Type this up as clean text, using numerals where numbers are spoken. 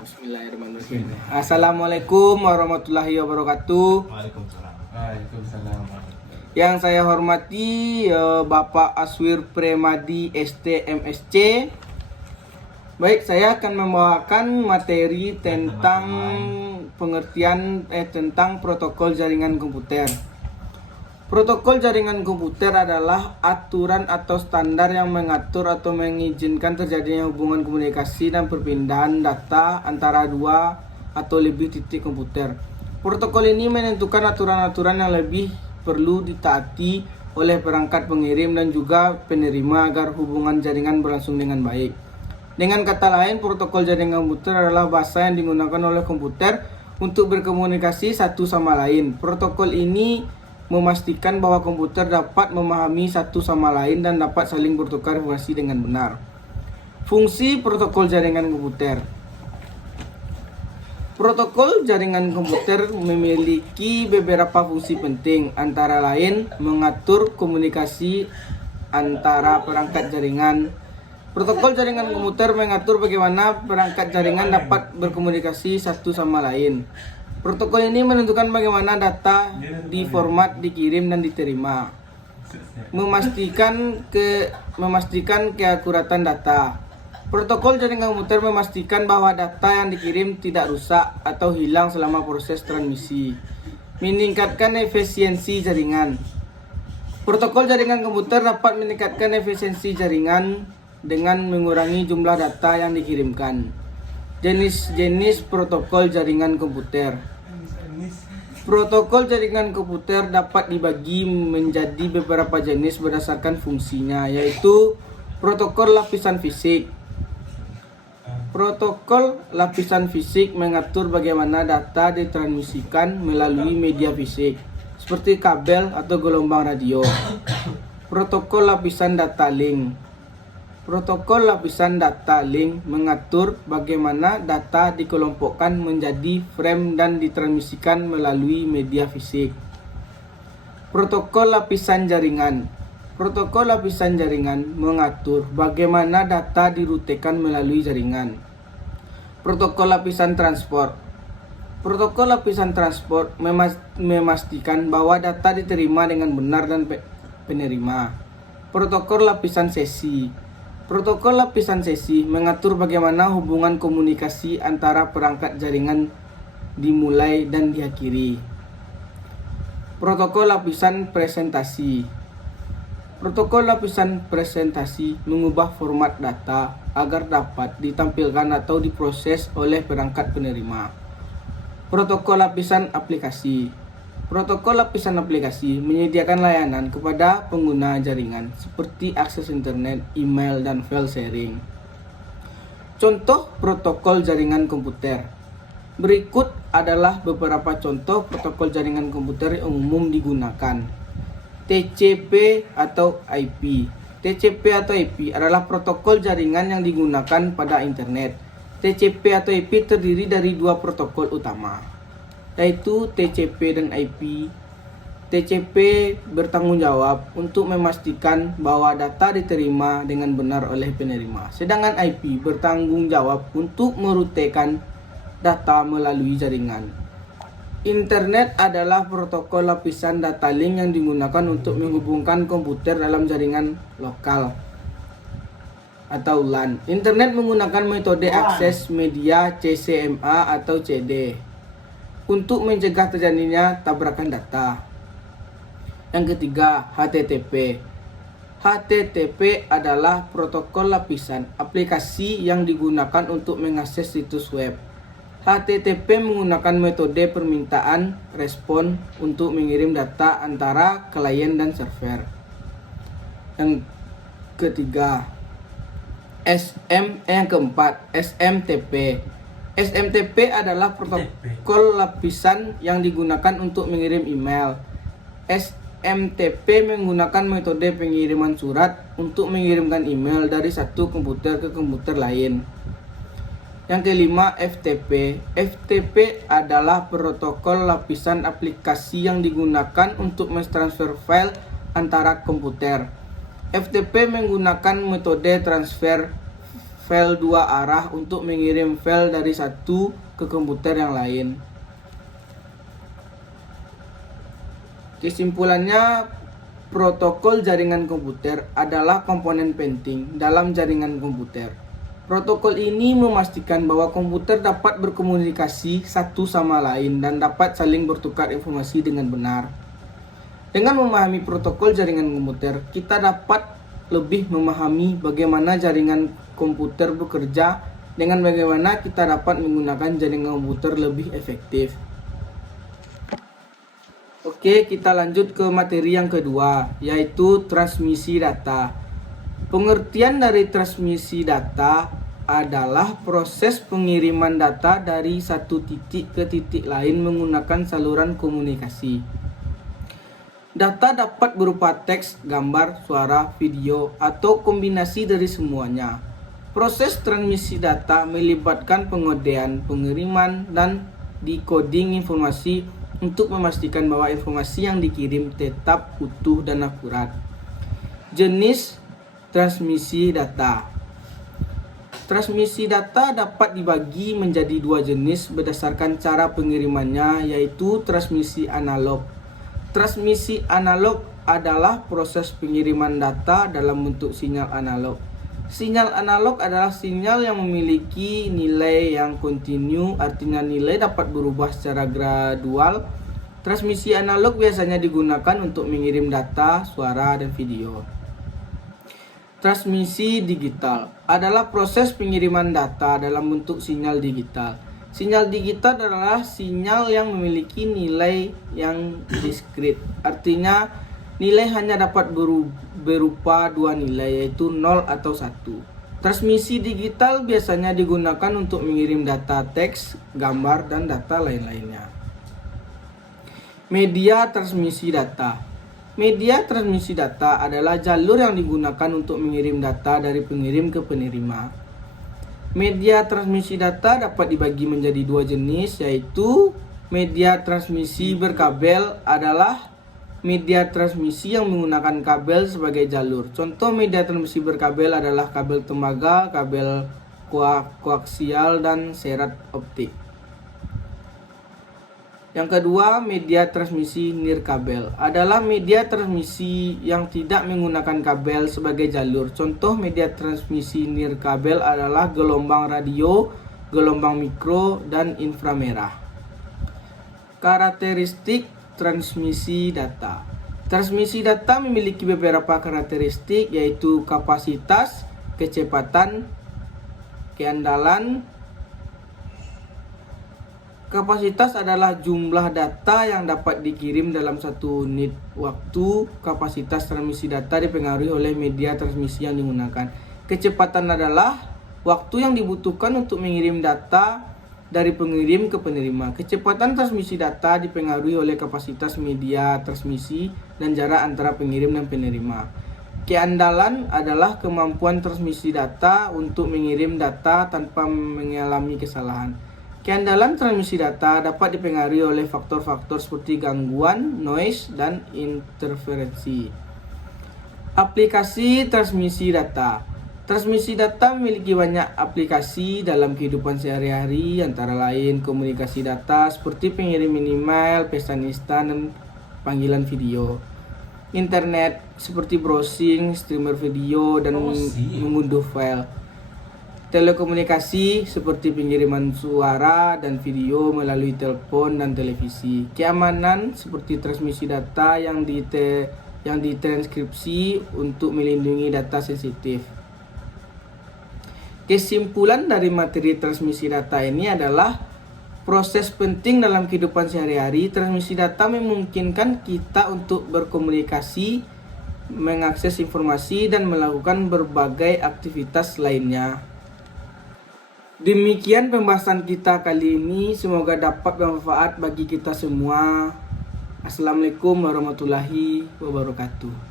Bismillahirrahmanirrahim. Assalamualaikum warahmatullahi wabarakatuh. Waalaikumsalam. Yang saya hormati Bapak Aswir Premadi ST MSc. Baik, saya akan membawakan materi tentang pengertian tentang protokol jaringan komputer. Protokol jaringan komputer adalah aturan atau standar yang mengatur atau mengizinkan terjadinya hubungan komunikasi dan perpindahan data antara dua atau lebih titik komputer. Protokol ini menentukan aturan-aturan yang lebih perlu ditaati oleh perangkat pengirim dan juga penerima agar hubungan jaringan berlangsung dengan baik. Dengan kata lain, protokol jaringan komputer adalah bahasa yang digunakan oleh komputer untuk berkomunikasi satu sama lain. Protokol ini memastikan bahwa komputer dapat memahami satu sama lain dan dapat saling bertukar informasi dengan benar. Fungsi protokol jaringan komputer. Protokol jaringan komputer memiliki beberapa fungsi penting, antara lain mengatur komunikasi antara perangkat jaringan. Protokol jaringan komputer mengatur bagaimana perangkat jaringan dapat berkomunikasi satu sama lain. Protokol ini menentukan bagaimana data diformat, dikirim, dan diterima. Memastikan keakuratan data. Protokol jaringan komputer memastikan bahwa data yang dikirim tidak rusak atau hilang selama proses transmisi. Meningkatkan efisiensi jaringan. Protokol jaringan komputer dapat meningkatkan efisiensi jaringan dengan mengurangi jumlah data yang dikirimkan. Jenis-jenis protokol jaringan komputer. Protokol jaringan komputer dapat dibagi menjadi beberapa jenis berdasarkan fungsinya, yaitu protokol lapisan fisik. Protokol lapisan fisik mengatur bagaimana data ditransmisikan melalui media fisik, seperti kabel atau gelombang radio. Protokol lapisan data link. Protokol lapisan data link mengatur bagaimana data dikelompokkan menjadi frame dan ditransmisikan melalui media fisik. Protokol lapisan jaringan. Protokol lapisan jaringan mengatur bagaimana data dirutekan melalui jaringan. Protokol lapisan transport. Protokol lapisan transport memastikan bahwa data diterima dengan benar dan penerima. Protokol lapisan sesi. Protokol lapisan sesi mengatur bagaimana hubungan komunikasi antara perangkat jaringan dimulai dan diakhiri. Protokol lapisan presentasi. Protokol lapisan presentasi mengubah format data agar dapat ditampilkan atau diproses oleh perangkat penerima. Protokol lapisan aplikasi. Protokol lapisan aplikasi menyediakan layanan kepada pengguna jaringan seperti akses internet, email, dan file sharing. Contoh protokol jaringan komputer. Berikut adalah beberapa contoh protokol jaringan komputer yang umum digunakan. TCP atau IP. TCP atau IP adalah protokol jaringan yang digunakan pada internet. TCP atau IP terdiri dari dua protokol utama, yaitu TCP dan IP. TCP bertanggung jawab untuk memastikan bahwa data diterima dengan benar oleh penerima, sedangkan IP bertanggung jawab untuk merutekan data melalui jaringan. Internet adalah protokol lapisan data link yang digunakan untuk menghubungkan komputer dalam jaringan lokal atau LAN. Internet menggunakan metode akses media CCMA atau CD untuk mencegah terjadinya tabrakan data. Yang ketiga, HTTP. HTTP adalah protokol lapisan aplikasi yang digunakan untuk mengakses situs web. HTTP menggunakan metode permintaan respon untuk mengirim data antara klien dan server. Yang ketiga, yang keempat, SMTP. SMTP adalah protokol lapisan yang digunakan untuk mengirim email. SMTP menggunakan metode pengiriman surat untuk mengirimkan email dari satu komputer ke komputer lain. Yang kelima, FTP. FTP adalah protokol lapisan aplikasi yang digunakan untuk mentransfer file antara komputer. FTP menggunakan metode transfer file dua arah untuk mengirim file dari satu ke komputer yang lain. Kesimpulannya, protokol jaringan komputer adalah komponen penting dalam jaringan komputer. Protokol ini memastikan bahwa komputer dapat berkomunikasi satu sama lain dan dapat saling bertukar informasi dengan benar. Dengan memahami protokol jaringan komputer, kita dapat lebih memahami bagaimana jaringan komputer bekerja dengan bagaimana kita dapat menggunakan jaringan komputer lebih efektif. Oke, kita lanjut ke materi yang kedua, yaitu transmisi data. Pengertian dari transmisi data adalah proses pengiriman data dari satu titik ke titik lain menggunakan saluran komunikasi. Data dapat berupa teks, gambar, suara, video, atau kombinasi dari semuanya. Proses transmisi data melibatkan pengodean, pengiriman, dan decoding informasi untuk memastikan bahwa informasi yang dikirim tetap utuh dan akurat. Jenis transmisi data. Transmisi data dapat dibagi menjadi dua jenis berdasarkan cara pengirimannya, yaitu transmisi analog. Transmisi analog adalah proses pengiriman data dalam bentuk sinyal analog. Sinyal analog adalah sinyal yang memiliki nilai yang kontinu, artinya nilai dapat berubah secara gradual. Transmisi analog biasanya digunakan untuk mengirim data, suara, dan video. Transmisi digital adalah proses pengiriman data dalam bentuk sinyal digital. Sinyal digital adalah sinyal yang memiliki nilai yang diskrit, artinya nilai hanya dapat berupa dua nilai, yaitu 0 atau 1. Transmisi digital biasanya digunakan untuk mengirim data teks, gambar, dan data lain-lainnya. Media transmisi data. Media transmisi data adalah jalur yang digunakan untuk mengirim data dari pengirim ke penerima. Media transmisi data dapat dibagi menjadi dua jenis, yaitu media transmisi berkabel adalah media transmisi yang menggunakan kabel sebagai jalur. Contoh media transmisi berkabel adalah kabel tembaga, kabel koaksial, dan serat optik. Yang kedua, media transmisi nirkabel adalah media transmisi yang tidak menggunakan kabel sebagai jalur. Contoh media transmisi nirkabel adalah gelombang radio, gelombang mikro, dan inframerah. Karakteristik transmisi data. Transmisi data memiliki beberapa karakteristik, yaitu kapasitas, kecepatan, keandalan. Kapasitas adalah jumlah data yang dapat dikirim dalam satu unit waktu. Kapasitas transmisi data dipengaruhi oleh media transmisi yang digunakan. Kecepatan adalah waktu yang dibutuhkan untuk mengirim data dari pengirim ke penerima. Kecepatan transmisi data dipengaruhi oleh kapasitas media transmisi dan jarak antara pengirim dan penerima. Keandalan adalah kemampuan transmisi data untuk mengirim data tanpa mengalami kesalahan. Keandalan transmisi data dapat dipengaruhi oleh faktor-faktor seperti gangguan, noise, dan interferensi. Aplikasi transmisi data. Transmisi data memiliki banyak aplikasi dalam kehidupan sehari-hari, antara lain komunikasi data seperti pengiriman email, pesan instan, dan panggilan video. Internet seperti browsing, streamer video, dan mengunduh file. Telekomunikasi seperti pengiriman suara dan video melalui telepon dan televisi. Keamanan seperti transmisi data yang ditranskripsi untuk melindungi data sensitif. Kesimpulan dari materi transmisi data ini adalah proses penting dalam kehidupan sehari-hari. Transmisi data memungkinkan kita untuk berkomunikasi, mengakses informasi, dan melakukan berbagai aktivitas lainnya. Demikian pembahasan kita kali ini, semoga dapat bermanfaat bagi kita semua. Assalamualaikum warahmatullahi wabarakatuh.